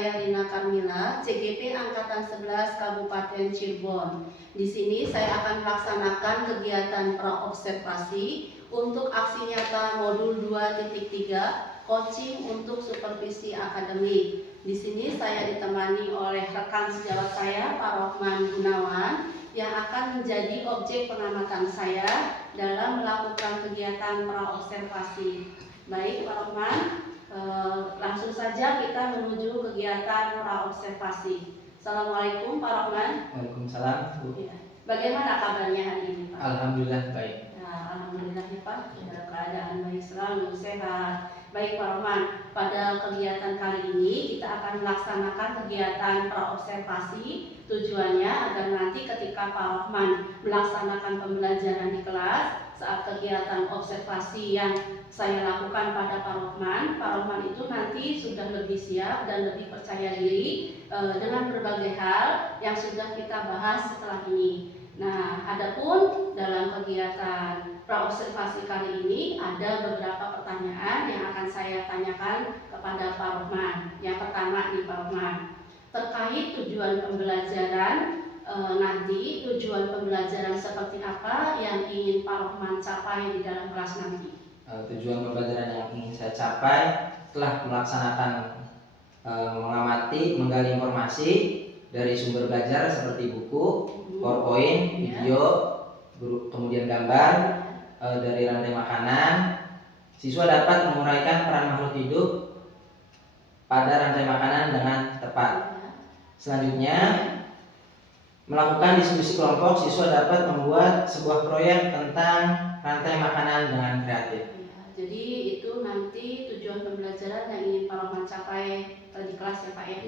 saya Rina Karmila, CGP Angkatan 11 Kabupaten Cirebon. Di sini saya akan melaksanakan kegiatan praobservasi untuk aksi nyata modul 2.3 coaching untuk supervisi akademik. Di sini saya ditemani oleh rekan sejawat saya, Pak Rohman Gunawan, yang akan menjadi objek pengamatan saya dalam melakukan kegiatan praobservasi. Baik, Pak Rohman, langsung saja kita menuju kegiatan praobservasi. Assalamualaikum Pak Rohman. Waalaikumsalam, Bu. Ya. Bagaimana kabarnya hari ini, Pak? Alhamdulillah baik. Ya, alhamdulillah ya, Pak. Dalam keadaan baik selalu, sehat. Baik Pak Rohman, pada kegiatan kali ini kita akan melaksanakan kegiatan praobservasi. Tujuannya agar nanti ketika Pak Rohman melaksanakan pembelajaran di kelas, saat kegiatan observasi yang saya lakukan pada Pak Rohman itu nanti sudah lebih siap dan lebih percaya diri dengan berbagai hal yang sudah kita bahas setelah ini. Nah, adapun dalam kegiatan praobservasi kali ini ada beberapa pertanyaan yang akan saya tanyakan kepada Pak Rohman. Yang pertama nih Pak Rohman, terkait tujuan pembelajaran nanti, tujuan pembelajaran seperti apa yang ingin Pak Rohman capai di dalam kelas nanti? Tujuan pembelajaran yang ingin saya capai telah melaksanakan mengamati, menggali informasi dari sumber belajar seperti buku, PowerPoint, video, kemudian gambar dari rantai makanan. Siswa dapat menguraikan peran makhluk hidup pada rantai makanan dengan tepat. Selanjutnya, melakukan diskusi kelompok, siswa dapat membuat sebuah proyek tentang rantai makanan dengan kreatif. Jadi itu nanti tujuan pembelajaran yang ingin Pak Rohman capai di kelas ya Pak ya.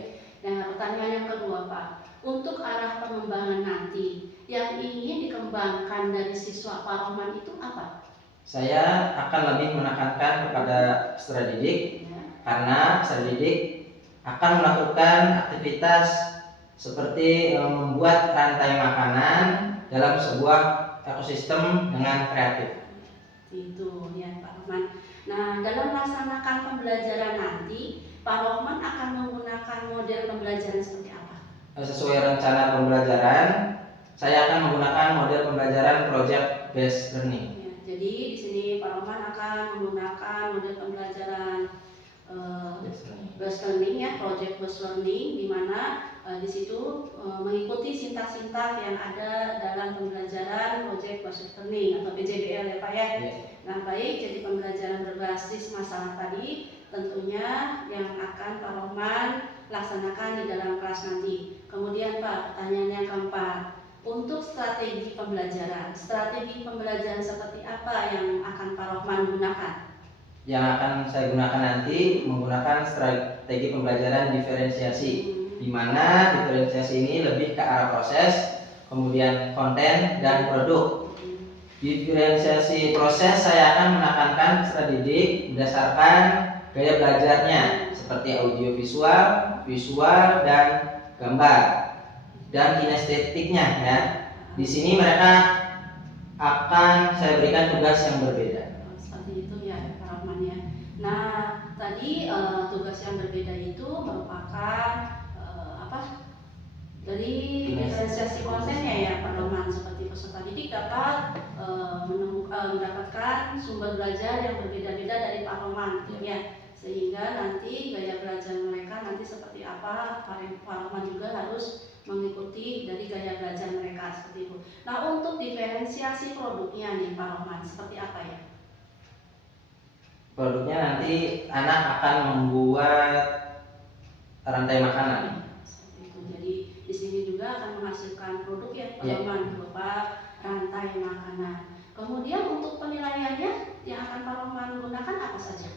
Nah, pertanyaan yang kedua Pak, untuk arah pengembangan nanti yang ingin dikembangkan dari siswa Pak Rohman itu apa? Saya akan lebih menekankan kepada peserta didik karena peserta didik akan melakukan aktivitas seperti membuat rantai makanan dalam sebuah ekosistem dengan kreatif. Itu ya Pak Rohman. Nah, dalam melaksanakan pembelajaran nanti, Pak Rohman akan menggunakan model pembelajaran seperti apa? Sesuai rencana pembelajaran, saya akan menggunakan model pembelajaran project based learning. Ya, jadi di sini Pak Rohman akan menggunakan model pembelajaran based learning ya, project based learning, di mana di situ mengikuti sintak-sintak yang ada dalam pembelajaran project based learning atau PJBL ya Pak ya. Nah, baik, jadi pembelajaran berbasis masalah tadi tentunya yang akan Pak Rohman laksanakan di dalam kelas nanti. Kemudian Pak, pertanyaan yang keempat, untuk strategi pembelajaran seperti apa yang akan Pak Rohman gunakan? Yang akan saya gunakan nanti menggunakan strategi pembelajaran diferensiasi, di mana diferensiasi ini lebih ke arah proses, kemudian konten dan produk. Diferensiasi proses saya akan menekankan peserta didik berdasarkan gaya belajarnya seperti audio visual, visual dan gambar dan kinestetiknya ya. Di sini mereka akan saya berikan tugas yang berbeda. Seperti itu ya Pak Rohman ya. Nah, tadi tugas yang berbeda itu merupakan dari diferensiasi kontennya ya Pak Rohman, seperti peserta didik dapat mendapatkan sumber belajar yang berbeda-beda dari Pak Rohman ya. Sehingga nanti gaya belajar mereka nanti seperti apa, Pak Rohman juga harus mengikuti dari gaya belajar mereka seperti itu. Nah, untuk diferensiasi produknya nih Pak Rohman seperti apa ya? Produknya nanti anak akan membuat rantai makanan. Seperti itu. Jadi di sini juga akan menghasilkan produk ya Pak Rohman berupa rantai makanan. Kemudian untuk penilaiannya yang akan Pak Rohman gunakan apa saja?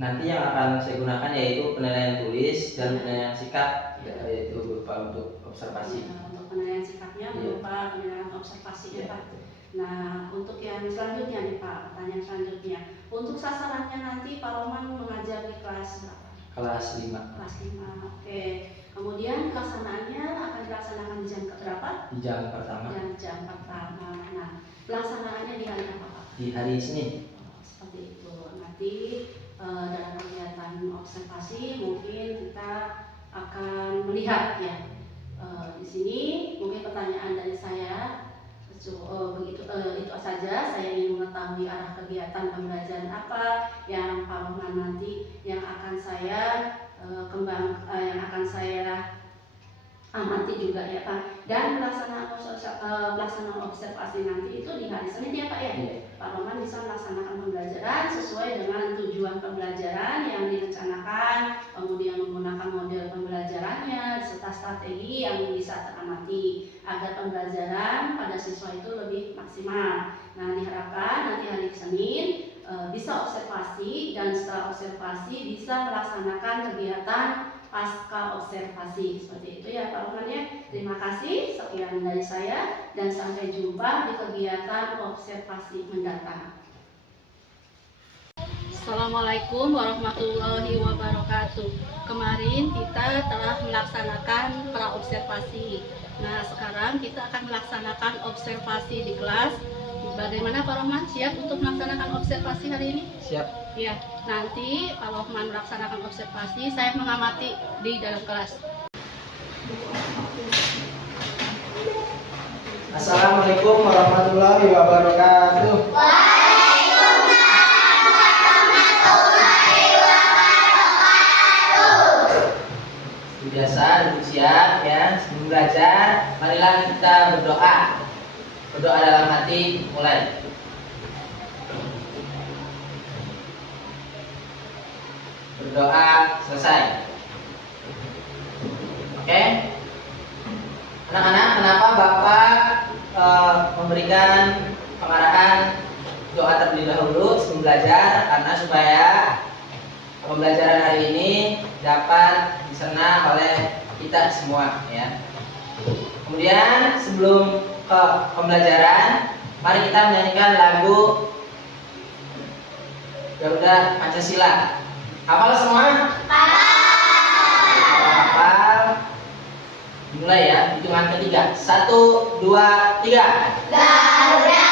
Nanti yang akan saya gunakan yaitu penilaian tulis dan penilaian sikap, yaitu berupa untuk observasi. Untuk penilaian sikapnya berupa penilaian observasi ya Pak. Nah, untuk yang selanjutnya nih Pak, pertanyaan selanjutnya, untuk sasarannya nanti Pak Rohman mengajar di kelas berapa? Kelas 5. Kelas 5, oke. Kemudian pelaksanaannya akan dilaksanakan di jam berapa? Di jam pertama. Jam pertama. Nah, pelaksanaannya di hari apa Pak? Di hari Senin. Seperti itu. Nanti dalam kegiatan observasi mungkin kita akan akan melihat ya. Di sini mungkin pertanyaan dari saya itu saja. Saya ingin mengetahui arah kegiatan pembelajaran apa yang Pak Rohman nanti yang akan saya yang akan saya amati juga ya Pak. Dan pelaksanaan observasi nanti itu di hari Senin ya Pak ya. Pak Rohman bisa melaksanakan pembelajaran sesuai dengan tujuan pembelajaran yang direncanakan, kemudian menggunakan model pembelajarannya serta strategi yang bisa teramati agar pembelajaran pada siswa itu lebih maksimal. Nah, diharapkan nanti hari Senin bisa observasi, dan setelah observasi bisa melaksanakan kegiatan pasca observasi. Seperti itu ya Pak Rohman ya. Terima kasih, sekian dari saya dan sampai jumpa di kegiatan observasi mendatang. Assalamualaikum warahmatullahi wabarakatuh. Kemarin kita telah melaksanakan praobservasi. Nah, sekarang kita akan melaksanakan observasi di kelas. Bagaimana Pak Rohman, siap untuk melaksanakan observasi hari ini? Siap. Ya, nanti Pak Rohman melaksanakan observasi, saya mengamati di dalam kelas. Assalamualaikum warahmatullahi wabarakatuh. Biasa duduk siap ya, sebelum belajar marilah kita berdoa. Berdoa dalam hati, mulai. Berdoa selesai. Oke. Anak-anak, kenapa Bapak memberikan pengarahan doa terlebih dahulu sebelum belajar? Karena supaya pembelajaran hari ini dapat dicerna oleh kita semua ya. Kemudian sebelum ke pembelajaran, mari kita menyanyikan lagu Garuda Pancasila. Hafal semua? Hafal. Mulai ya, hitungan ketiga. 1, 2, 3. Garuda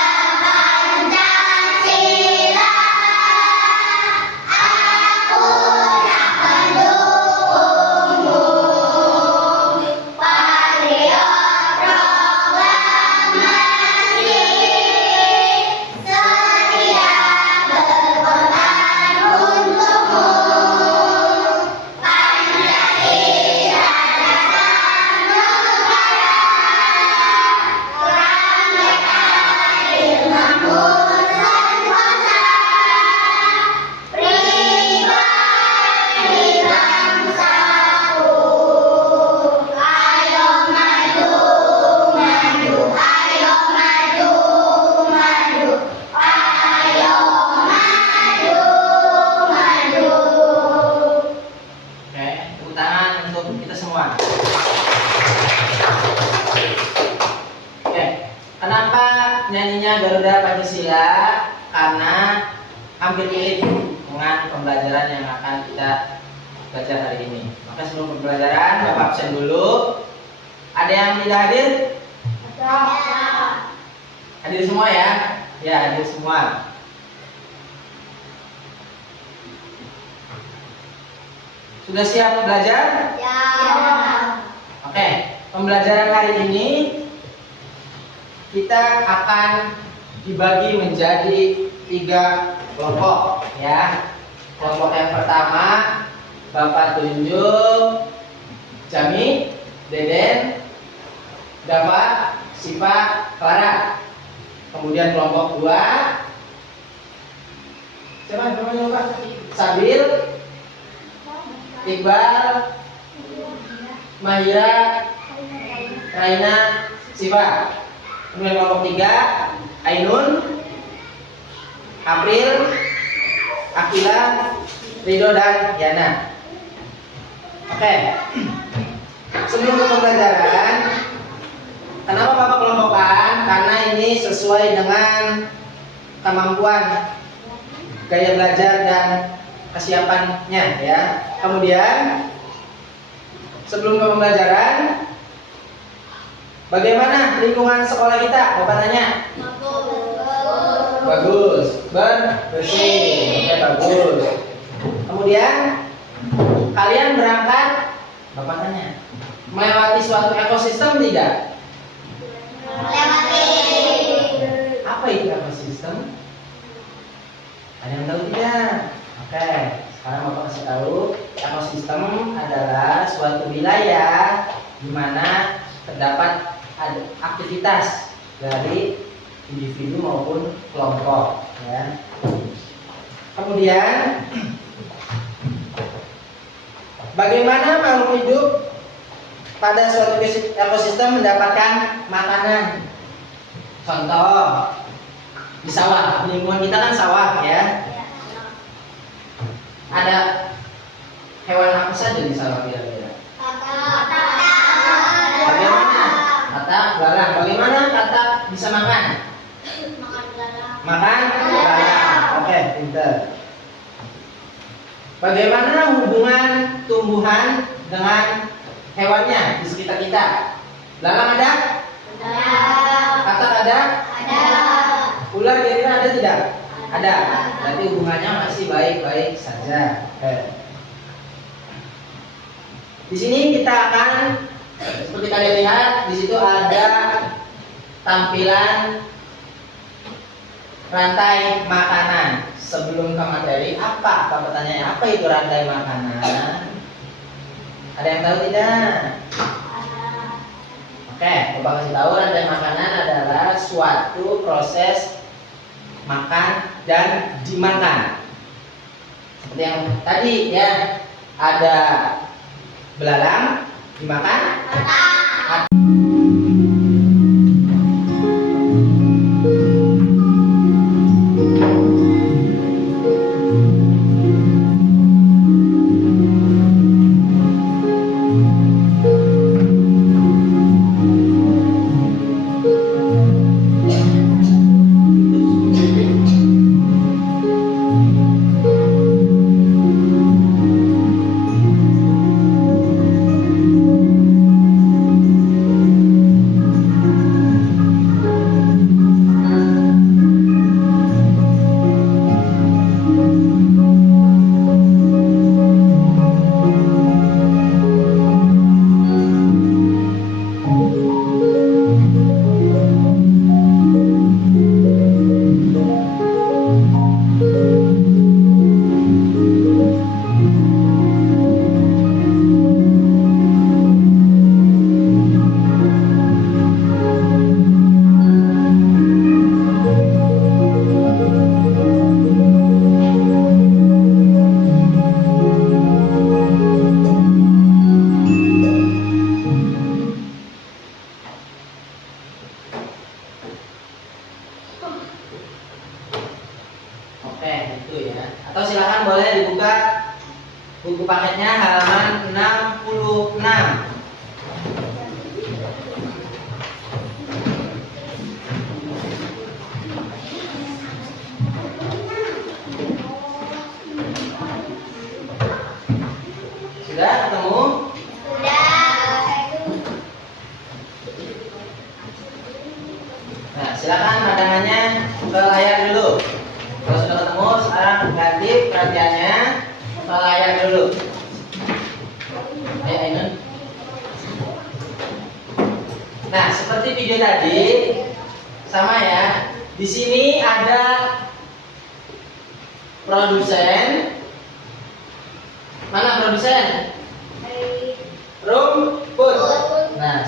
Pancasila, aku tak mendukungmu. Patriot proklamasi, setia berkorban untukmu. Pancasila dasar negara, perang mereka membangun kuasa. Pribadi bangsaku, ayo maju, maju, ayo maju, maju, ayo maju, maju. Oke, tepuk tangan untuk kita semua. Oke, kenapa nyanyinya Garuda Pancasila? Karena hampir mirip dengan pembelajaran yang akan kita belajar hari ini. Maka sebelum pembelajaran, Bapak absen dulu. Ada yang tidak hadir? Hadir semua ya? Ya, hadir semua. Sudah siap belajar? Ya. Oke, pembelajaran hari ini kita akan dibagi menjadi 3 kelompok ya. Kelompok yang pertama Bapak tunjuk Jami, Deden, Dava, Siva, Clara. Kemudian kelompok 2 siapa namanya Pak? Sabil, Iqbal, Mahira, Raina, Siva. Kemudian kelompok 3 Ainun, April, Akila, Rido, dan Yana. Oke. Sebelum ke pembelajaran, kenapa Bapak kelompokkan? Karena ini sesuai dengan kemampuan, gaya belajar dan kesiapannya ya. Kemudian sebelum ke pembelajaran, bagaimana lingkungan sekolah kita? Bapak tanya. Bagus, bersih. Oke, bagus. Kemudian kalian berangkat Bapak tanya, melewati suatu ekosistem tidak? Melewati. Apa itu ekosistem? Ada yang tahu tidak? Oke, sekarang Bapak kasih tahu, ekosistem adalah suatu wilayah di mana terdapat aktivitas dari individu maupun kelompok, ya. Kemudian, bagaimana makhluk hidup pada suatu ekosistem mendapatkan makanan? Contoh, di sawah, lingkungan kita kan sawah, ya. Ada hewan apa saja di sawah kira-kira? Bagaimana? Katak, belalang. Bagaimana katak bisa makan? Makan belalang. Oke, pinter. Bagaimana hubungan tumbuhan dengan hewannya di sekitar kita? Belalang ada? Katak ada? Ular kira-kira ada tidak? Ada. Berarti hubungannya masih baik-baik saja. Oke. Di sini kita akan, seperti kalian lihat, di situ ada tampilan rantai makanan. Sebelum ke materi, apa? Bapak tanya, apa itu rantai makanan? Ada yang tahu tidak? Oke, Bapak kasih tahu, rantai makanan adalah suatu proses makan dan dimakan. Seperti yang tadi, ya, ada belalang dimakan. Oke, itu ya. Atau silakan boleh dibuka buku paketnya halaman 66. Sudah ketemu? Nah, silakan pandangannya ke layar dulu. Kalau sudah ketemu, sekarang ganti perhatiannya ke layar dulu. Ayo, Ainun. Nah, seperti video tadi, sama ya. Di sini ada produsen. Mana produsen? Rumput. Nah,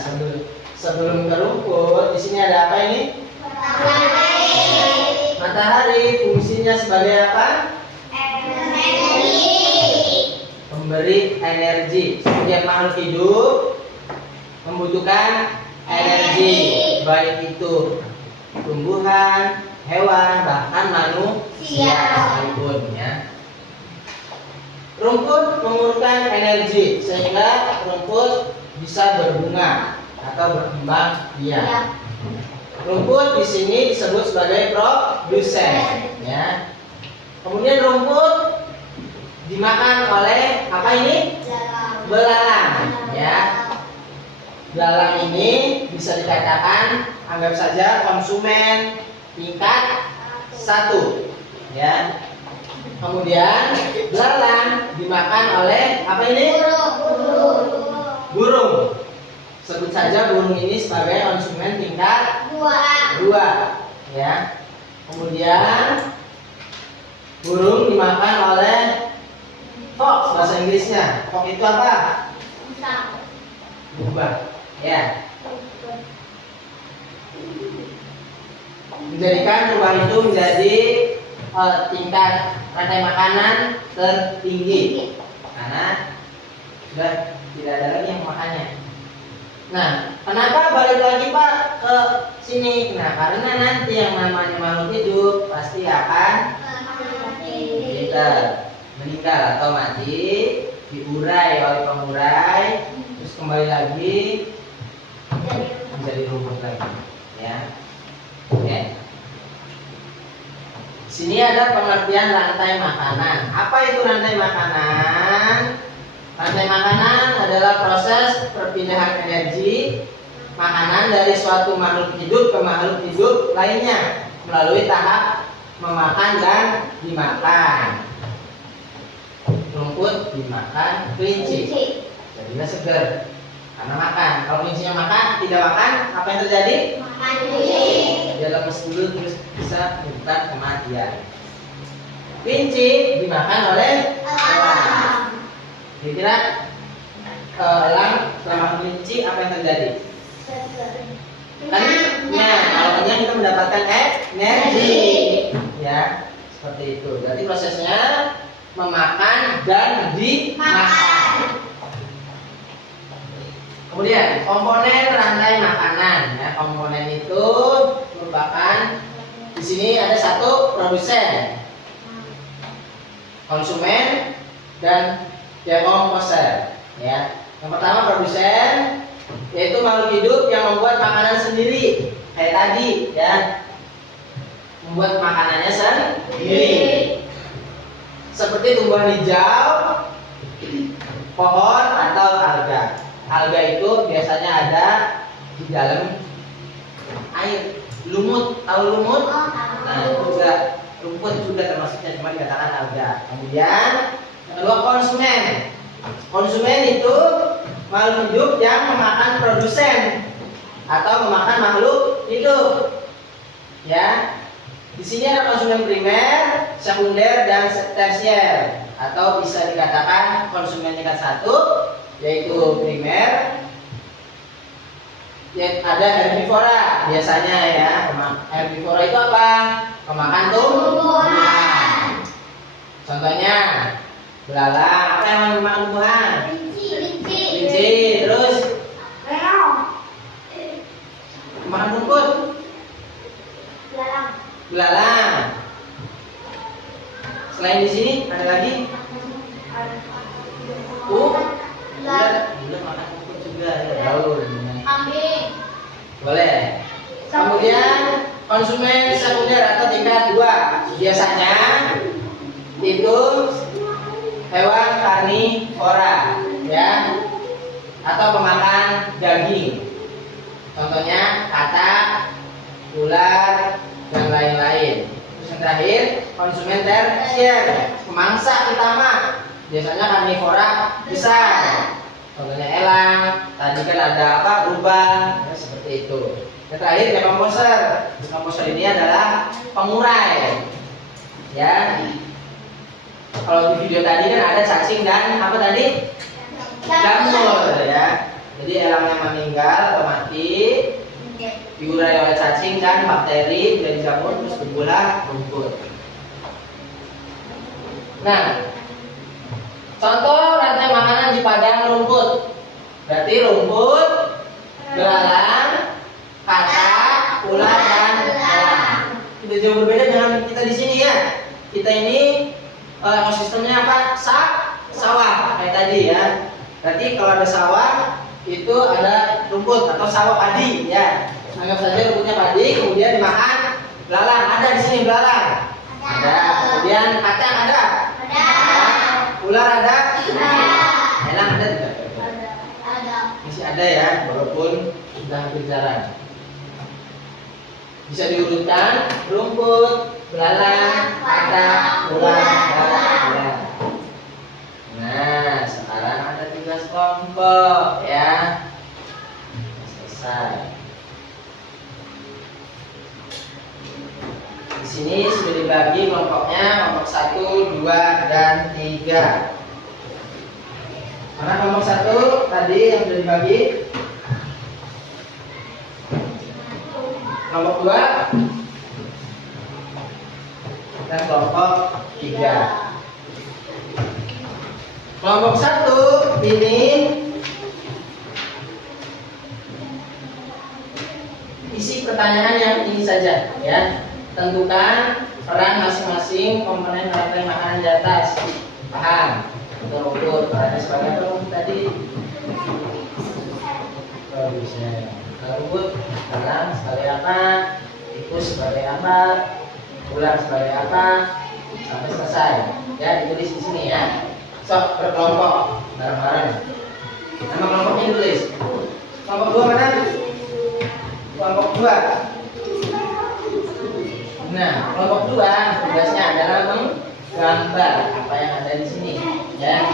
sebelum ke rumput, di sini ada apa ini? Matahari. Fungsinya sebagai apa? Memberi energi. Setiap makhluk hidup membutuhkan energi, baik itu tumbuhan, hewan, bahkan manusia sekalipun, ya. Rumput memerlukan energi sehingga rumput bisa berbunga atau berkembang biak. Rumput di sini disebut sebagai produsen, ya. Kemudian rumput dimakan oleh apa ini? Belalang, ya. Belalang ini bisa dikatakan, anggap saja konsumen tingkat 1, ya. Kemudian belalang dimakan oleh apa ini? burung ini sebagai konsumen tingkat Dua. 2 ya. Kemudian burung dimakan oleh fox, bahasa Inggrisnya. Fox itu apa? Berubah ya. Menjadikan perubahan itu menjadi tingkat rantai makanan tertinggi karena sudah tidak ada lagi yang makannya. Nah, kenapa balik lagi Pak ke sini? Nah, karena nanti yang namanya makhluk hidup pasti akan meninggal atau mati, diurai oleh pengurai, terus kembali lagi menjadi rumput lagi, ya. Oke. Sini ada pengertian rantai makanan. Apa itu rantai makanan? Rantai makanan adalah proses perpindahan energi makanan dari suatu makhluk hidup ke makhluk hidup lainnya melalui tahap memakan dan dimakan. Rumput dimakan kelinci, jadinya segar karena makan. Kalau kelincinya makan, tidak makan, apa yang terjadi? Dia lemes dulu terus bisa menyebabkan kematian. Kelinci dimakan oleh elang. Kira-kira elang setelah makan kelinci apa yang terjadi? Kenyang. Kalau kenyang kita mendapatkan energi, ya seperti itu. Jadi prosesnya memakan dan dimakan. Kemudian komponen rantai makanan, ya, komponen itu merupakan di sini ada satu produsen, konsumen, dan dekomposer. Ya, yang pertama produsen, yaitu makhluk hidup yang membuat makanan sendiri, kayak tadi, ya, membuat makanannya sendiri, seperti tumbuhan hijau, pohon atau alga. Alga itu biasanya ada di dalam air. Lumut, tahu lumut? Nah, itu juga rumput juga termasuknya, cuma dikatakan alga. Kemudian yang kedua konsumen. Konsumen itu makhluk hidup yang memakan produsen atau memakan makhluk hidup. Ya. Di sini ada konsumen primer, sekunder, dan tersier, atau bisa dikatakan konsumen tingkat 1 yaitu primer. Ya, ada herbivora biasanya, ya. Herbivora itu apa? Pemakan tumbuhan. Contohnya belalang. Apa yang memakan tumbuhan? Kelinci. Terus makan rumput. Belalang. Selain di sini ada lagi? Ular makan rumput juga, ya. Daun. Kambing. Boleh. Kemudian konsumen sekunder atau tingkat 2 biasanya itu hewan karnivora, ya, atau pemakan daging. Contohnya katak, ular, dan lain-lain. Terus yang terakhir konsumen tersier, pemangsa utama, biasanya karnivora besar. Contohnya elang, tadi kan ada apa? Rubah, ya, seperti itu. Yang terakhir dekomposer. Dekomposer ini adalah pengurai. Ya. Kalau di video tadi kan ada cacing dan apa tadi? Jamur, ya. Jadi elangnya meninggal atau mati, diurai oleh cacing dan bakteri, menjadi jamur, terus berbulah rumput. Nah, contoh rantai makanan di padang rumput. Berarti rumput, belalang, katak, ular, dan elang. Tidak jauh berbeda dengan kita di sini, ya. Kita ini ekosistemnya apa? Sawah kayak tadi, ya. Berarti kalau ada sawah itu ada rumput atau sawah padi, ya. Anggap saja rumputnya padi, kemudian dimakan belalang. Ada di sini belalang. Ada. Kemudian katak ada. Ular ada? Elang ada tidak? Masih ada, ya, walaupun sudah hampir jarang. Bisa diurutkan rumput, belalang, katak, ular, dan elang. Nah, sekarang ada 3 kelompok, ya. selesai. Di sini sudah dibagi kelompoknya, kelompok 1, 2, dan 3. Mana kelompok 1 tadi yang sudah dibagi? Kelompok 2 dan kelompok 3. Kelompok 1 ini isi pertanyaan yang ini saja ya. Tentukan peran masing-masing komponen rantai makanan di atas. Paham? Rumput, perannya sebagai rumput tadi. Produsen. Rumput, dalam sebagai apa? Tikus sebagai apa? Ular sebagai apa? Sampai selesai. Ya, ditulis di sini ya. Sok berkelompok bareng-bareng. Nama kelompoknya ditulis. Kelompok 2 mana? Kelompok 2. Nah, kelompok 2 tugasnya adalah menggambar apa yang ada di sini, ya.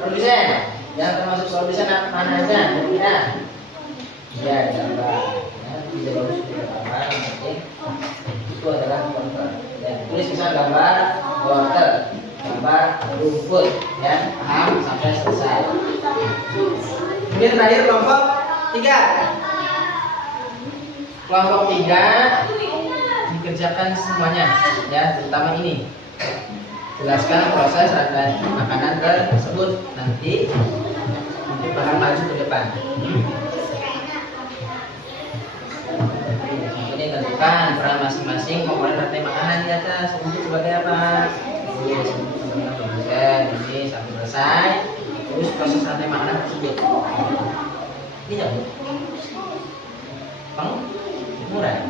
Produsen, yang termasuk produsen mana aja? Ya, ya gambar. Ya, tidak bagus juga gambar, yang penting itu adalah gambar. Ya, tulis misalnya gambar wortel, gambar rumput, ya, paham sampai selesai. Kemudian terakhir kelompok 3. Kelompok 3 dikerjakan semuanya, ya, terutama ini. Jelaskan proses rantai makanan tersebut nanti untuk bahan maju ke depan. Ini tentukan peran masing-masing komponen rantai makanan di atas. Untuk sebagai apa? Tulis produsen ini sampai selesai. Terus proses rantai makanan tersebut. Ini jauh. Pengurai.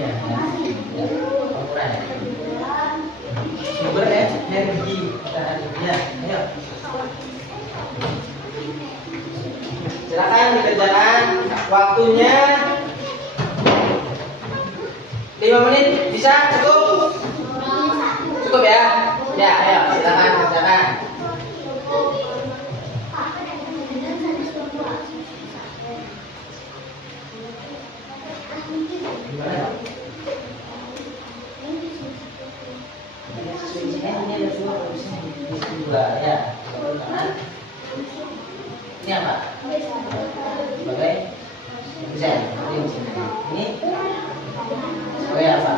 Ya, pengurai. Sumber energi kita hari ini ya. Ayo. Silakan dikerjakan. Waktunya 5 menit. Bisa? Cukup? Cukup ya? Ya, ayo silakan kerjakan. Gimana? Ini ada dua ya. Ini apa? Sebagai desain. Ini sebagai apa?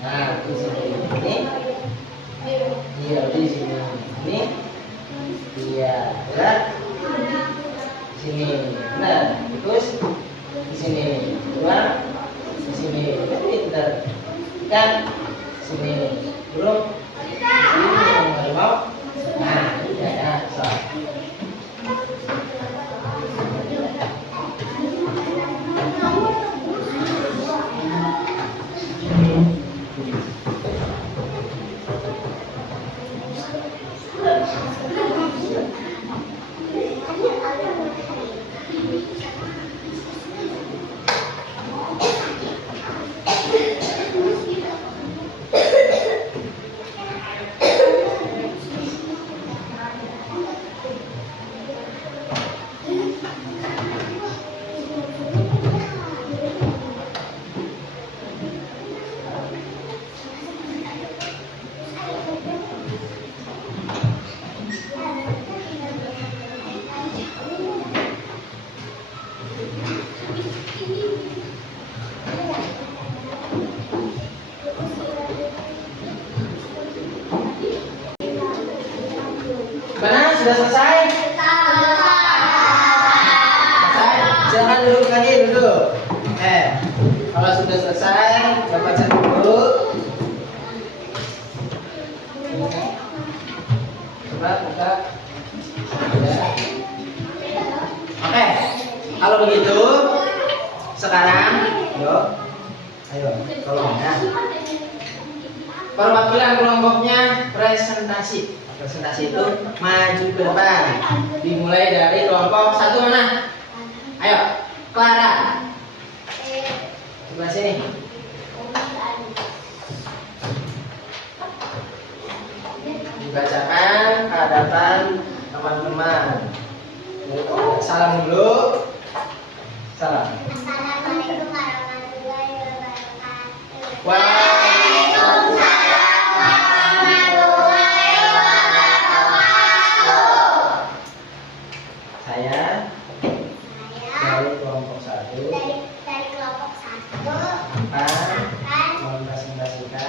Nah, di sini ini iya di sini ini iya benar di sini benar terus di sini dua di sini benar kan sini belum ini mau nah ya so. Mana sudah selesai? Selesai. Jangan duduk lagi duduk. Kalau sudah selesai, dapat satu dulu. Coba buka. Oke. Kalau begitu, sekarang, yuk, ayo, tolong ya. Perwakilan kelompoknya presentasi. Presentasi itu maju ke depan. Dimulai dari kelompok 1 mana? Ayo, Clara. Sebelah sini. Dibacakan ke hadapan teman-teman. Salam dulu. Salam. Assalamualaikum warahmatullahi wabarakatuh. Waalaikumsalam warahmatullahi wabarakatuh. Saya dari kelompok 1 Dari kelompok 1 akan mempresentasikan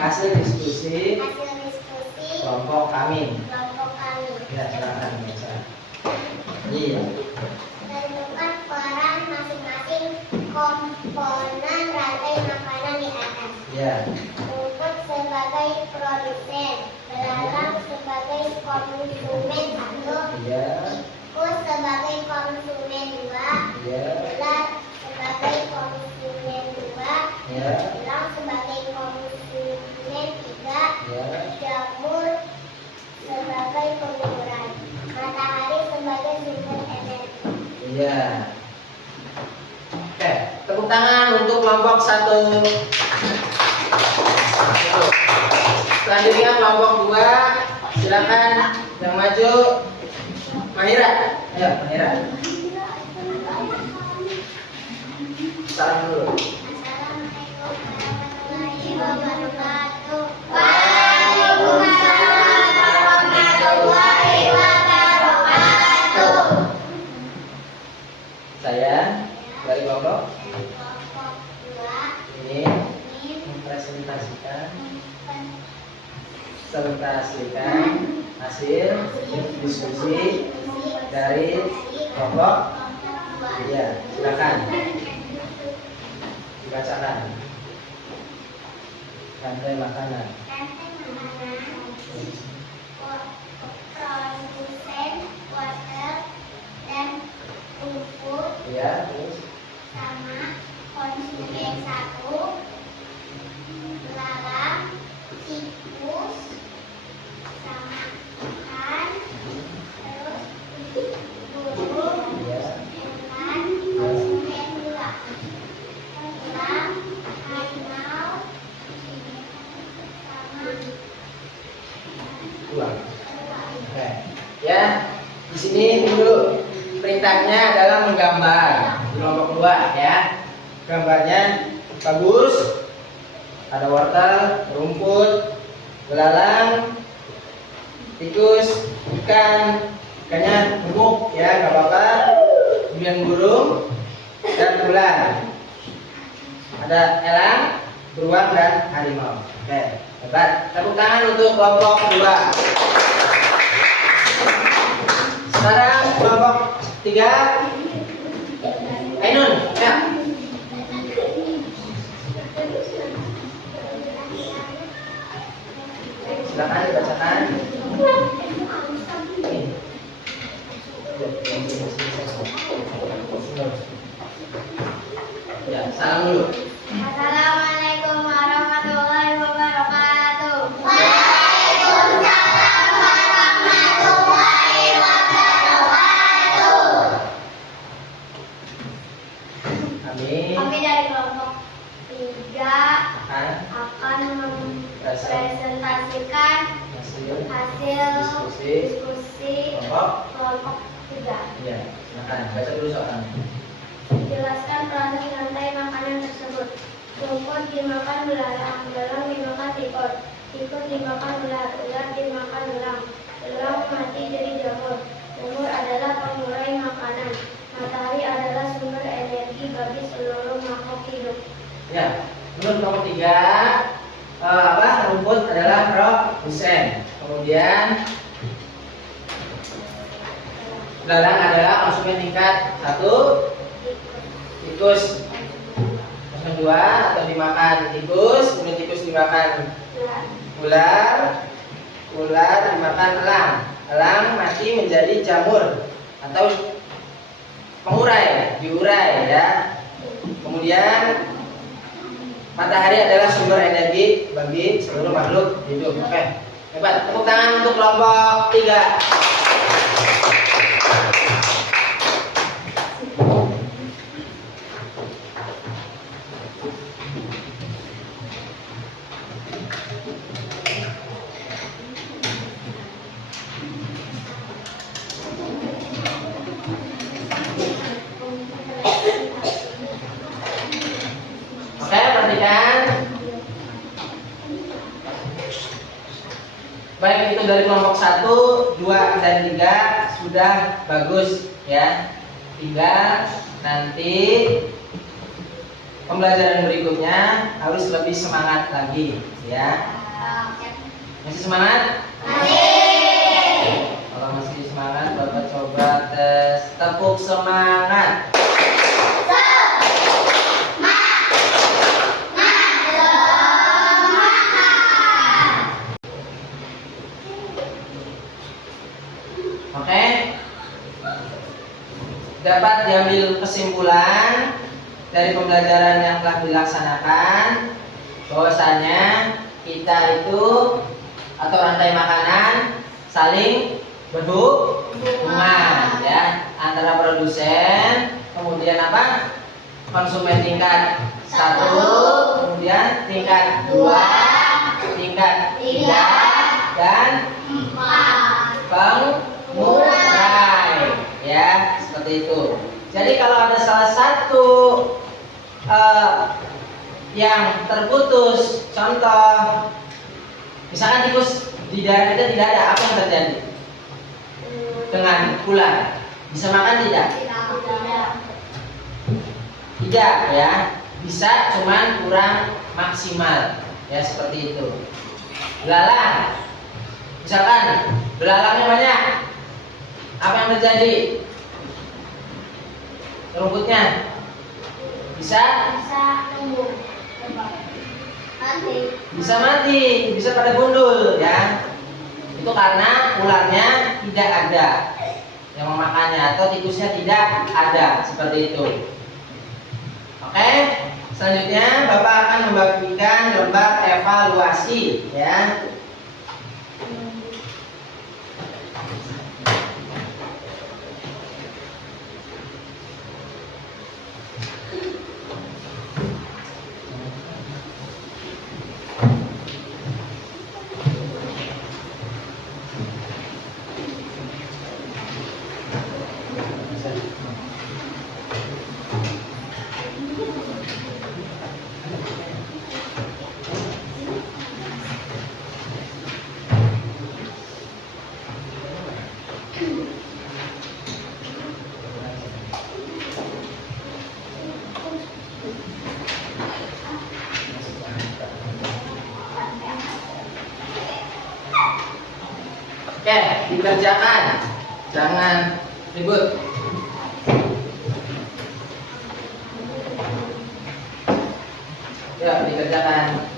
hasil diskusi kelompok kami. Ya, silakan bisa. Iya. Tentukan peran masing-masing komponen rantai makanan di atas. Ya. Rumput sebagai produsen, belalang sebagai konsumen 1, Iya. tikus sebagai konsumen 2, Iya. ular sebagai konsumen 2, Iya. elang sebagai konsumen 3, Iya. jamur sebagai pengguguran, matahari sebagai sumber energi. Iya. Oke, tepuk tangan untuk kelompok 1. Selanjutnya kelompok 2, silakan yang maju. Mahira. Ayo, Mahira. Salam dulu. Assalamualaikum warahmatullahi wabarakatuh. Waalaikumsalam warahmatullahi wabarakatuh. Saya dari kelompok Kelompok 2 ini mempresentasikan hasil diskusi dari kelompok. Iya, silakan dibacakan. Rantai makanan. Produsen water dan rumput Iya, terus sama konsumen 1, belalang, tikus sama ikan, terus burung, iya, hewan, konsumen 2, elang, harimau sama dua. Oke. Ya, di sini dulu perintahnya adalah menggambar di kelompok 2 ya. Gambarnya bagus. Ada wortel, rumput, belalang, tikus, ikannya gemuk ya, nggak apa-apa. Kemudian burung dan ular. Ada elang, beruang dan harimau. Oke, hebat. Tepuk tangan untuk kelompok 2. Sekarang kelompok 3. Ainun, ya. Silakan dibacakan. Ya, salam dulu. Assalamualaikum warahmatullahi wabarakatuh. Waalaikumsalam warahmatullahi wabarakatuh. Kami Kami dari kelompok 3 akan akan mempresentasikan hasil hasil diskusi kelompok. kelompok 3. Ya, silakan baca dulu soalnya. Jelaskan proses rantai makanan tersebut. Rumput dimakan belalang, belalang dimakan tikus, tikus dimakan ular, ular dimakan elang, elang mati jadi jamur. Jamur adalah pengurai makanan. Matahari adalah sumber energi bagi seluruh makhluk hidup. Ya, menurut kelompok 3 rumput adalah produsen. Kemudian belalang adalah konsumen tingkat 1, tikus konsumen 2 atau dimakan tikus, kemudian tikus dimakan ular, ular dimakan elang, elang mati menjadi jamur atau pengurai, diurai ya. Kemudian matahari adalah sumber energi bagi seluruh makhluk hidup. Oke, hebat. Tepuk tangan untuk kelompok 3. baik itu dari kelompok 1, 2, dan 3 sudah bagus ya. Tinggal nanti pembelajaran berikutnya harus lebih semangat lagi ya. Masih semangat? Kalau masih semangat, Bapak coba tes tepuk semangat. Oke. Dapat diambil kesimpulan dari pembelajaran yang telah dilaksanakan bahwasanya kita itu atau rantai makanan saling berhubungan ya, antara produsen, kemudian apa? Konsumen tingkat 1, kemudian tingkat 2, tingkat 3, dan pengurai ya, seperti itu. Jadi kalau ada salah satu yang terputus, contoh misalkan tikus di daerah kita tidak ada, apa yang terjadi dengan ular? Bisa makan tidak? Tidak ya, bisa cuman kurang maksimal ya, seperti itu. Belalang, misalkan belalangnya banyak, apa yang terjadi? Rumputnya bisa tumbuh, bisa mati, bisa pada gundul ya. Itu karena ularnya tidak ada yang memakannya atau tikusnya tidak ada, seperti itu. Oke, selanjutnya Bapak akan membagikan lembar evaluasi ya. Oke, dikerjakan, jangan ribut. Ya, dikerjakan.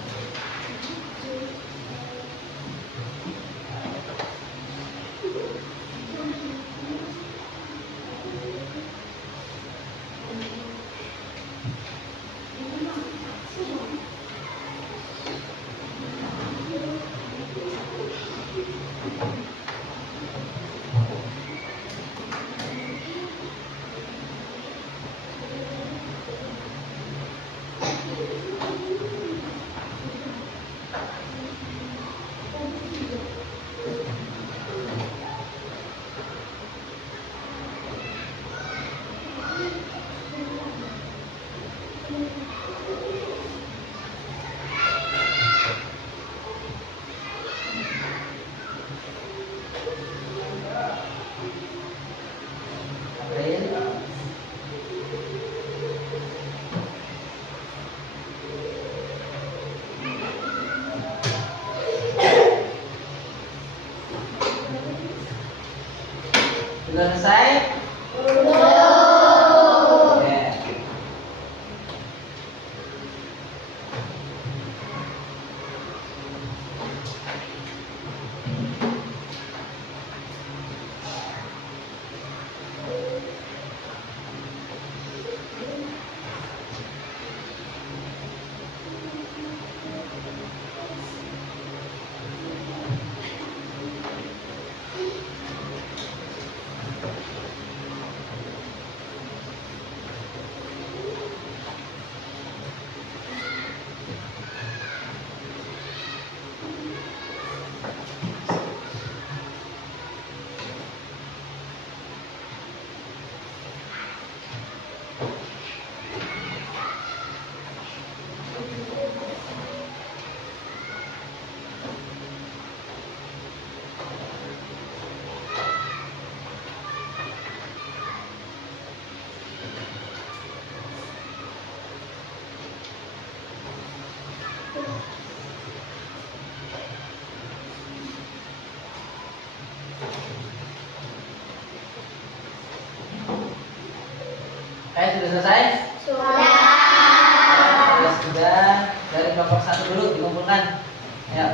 Oke, sudah selesai? Sudah. Ya, sudah. Dari kelompok 1 dulu dikumpulkan. Ayo.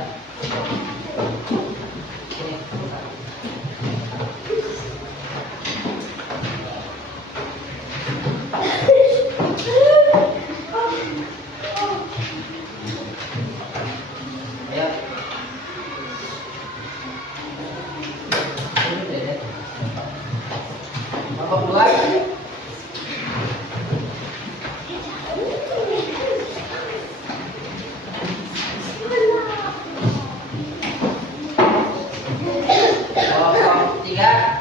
Sini. Ayo. Ini deh. Kelompok 2. Kelompok 3.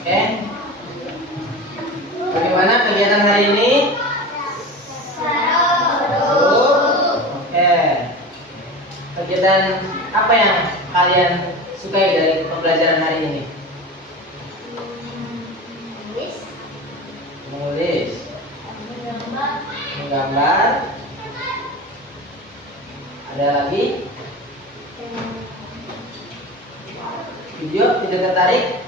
Oke. Bagaimana kegiatan hari ini? Seru. Oke. Kegiatan apa yang kalian sukai dari pembelajaran hari ini? Menulis, menggambar. Ada lagi? Video tidak tertarik?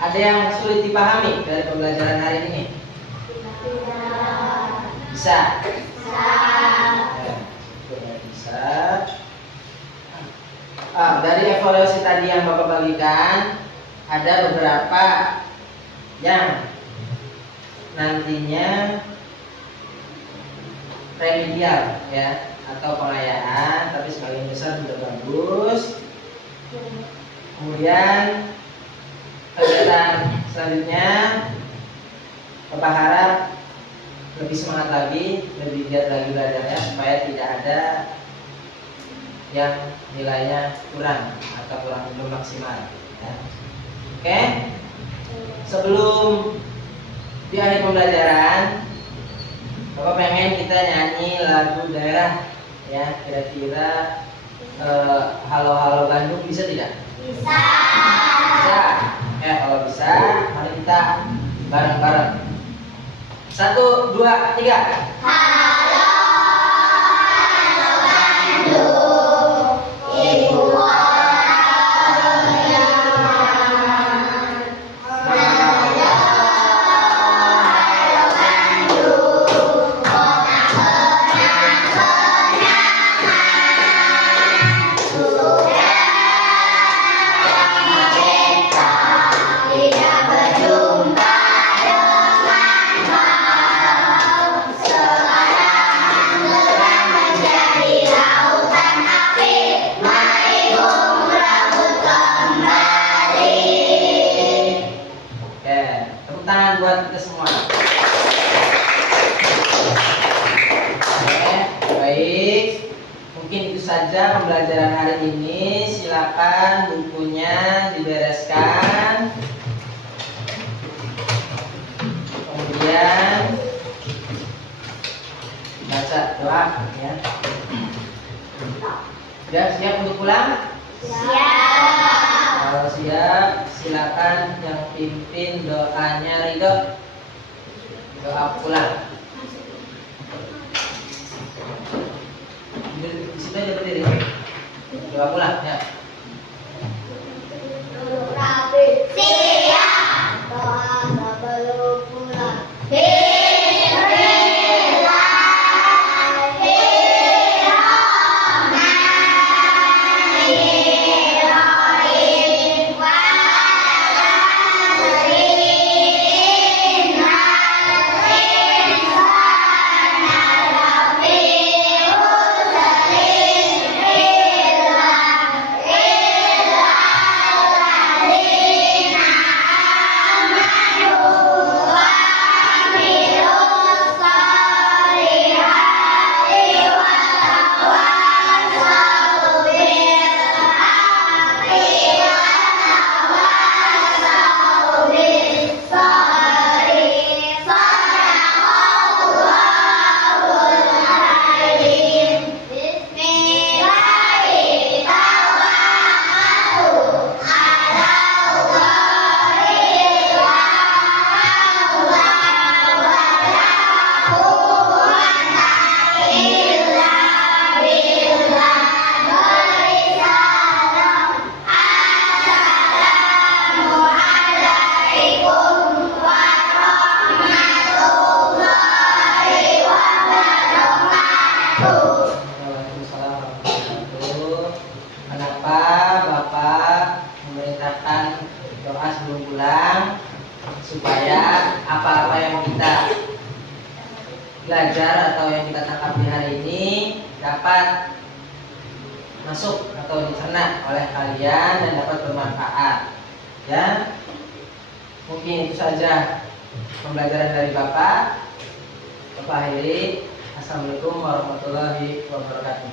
Ada yang sulit dipahami dari pembelajaran hari ini? Bisa. Bisa. Dari evaluasi tadi yang Bapak bagikan, ada beberapa yang nantinya remedial ya, atau pengayaan, tapi sebagian besar sudah bagus. Kemudian kegiatan selanjutnya Bapak harap lebih semangat lagi, lebih giat lagi belajarnya supaya tidak ada yang nilainya kurang atau belum maksimal ya. Oke. Sebelum di akhir pembelajaran, Bapak pengen kita nyanyi lagu daerah ya, kira-kira Halo Halo Bandung bisa tidak? Bisa. Bisa. Ya, kalau bisa, mari kita bareng-bareng. 1, 2, 3. Halo, halo Bandung, ibu kota berjalan. Halo, halo Bandung, kota kenang-kenangan. Sudah lama kita tidak berjumpa dengan kau. Sekarang telah menjadi lautan api, mari berebut kembali. Oke, tepuk tangan buat kita semua. Oke, baik. Mungkin itu saja pembelajaran hari ini. Silakan bukunya dibereskan. pulang? Siap. Kalau siap, silakan yang pimpin doanya Ridho. Doa pulang. Di situ aja berdiri. Doa pulang ya. Siap. Doa sebelum pulang. Waalaikumsalam warahmatullahi wabarakatuh. Kenapa Bapak memerintahkan doa sebelum pulang? Supaya apa-apa yang kita belajar atau yang kita tangkap di hari ini dapat masuk atau dicerna oleh kalian dan dapat bermanfaat. Ya, mungkin itu saja pembelajaran dari Bapak. Bapak akhiri. Assalamualaikum warahmatullahi wabarakatuh.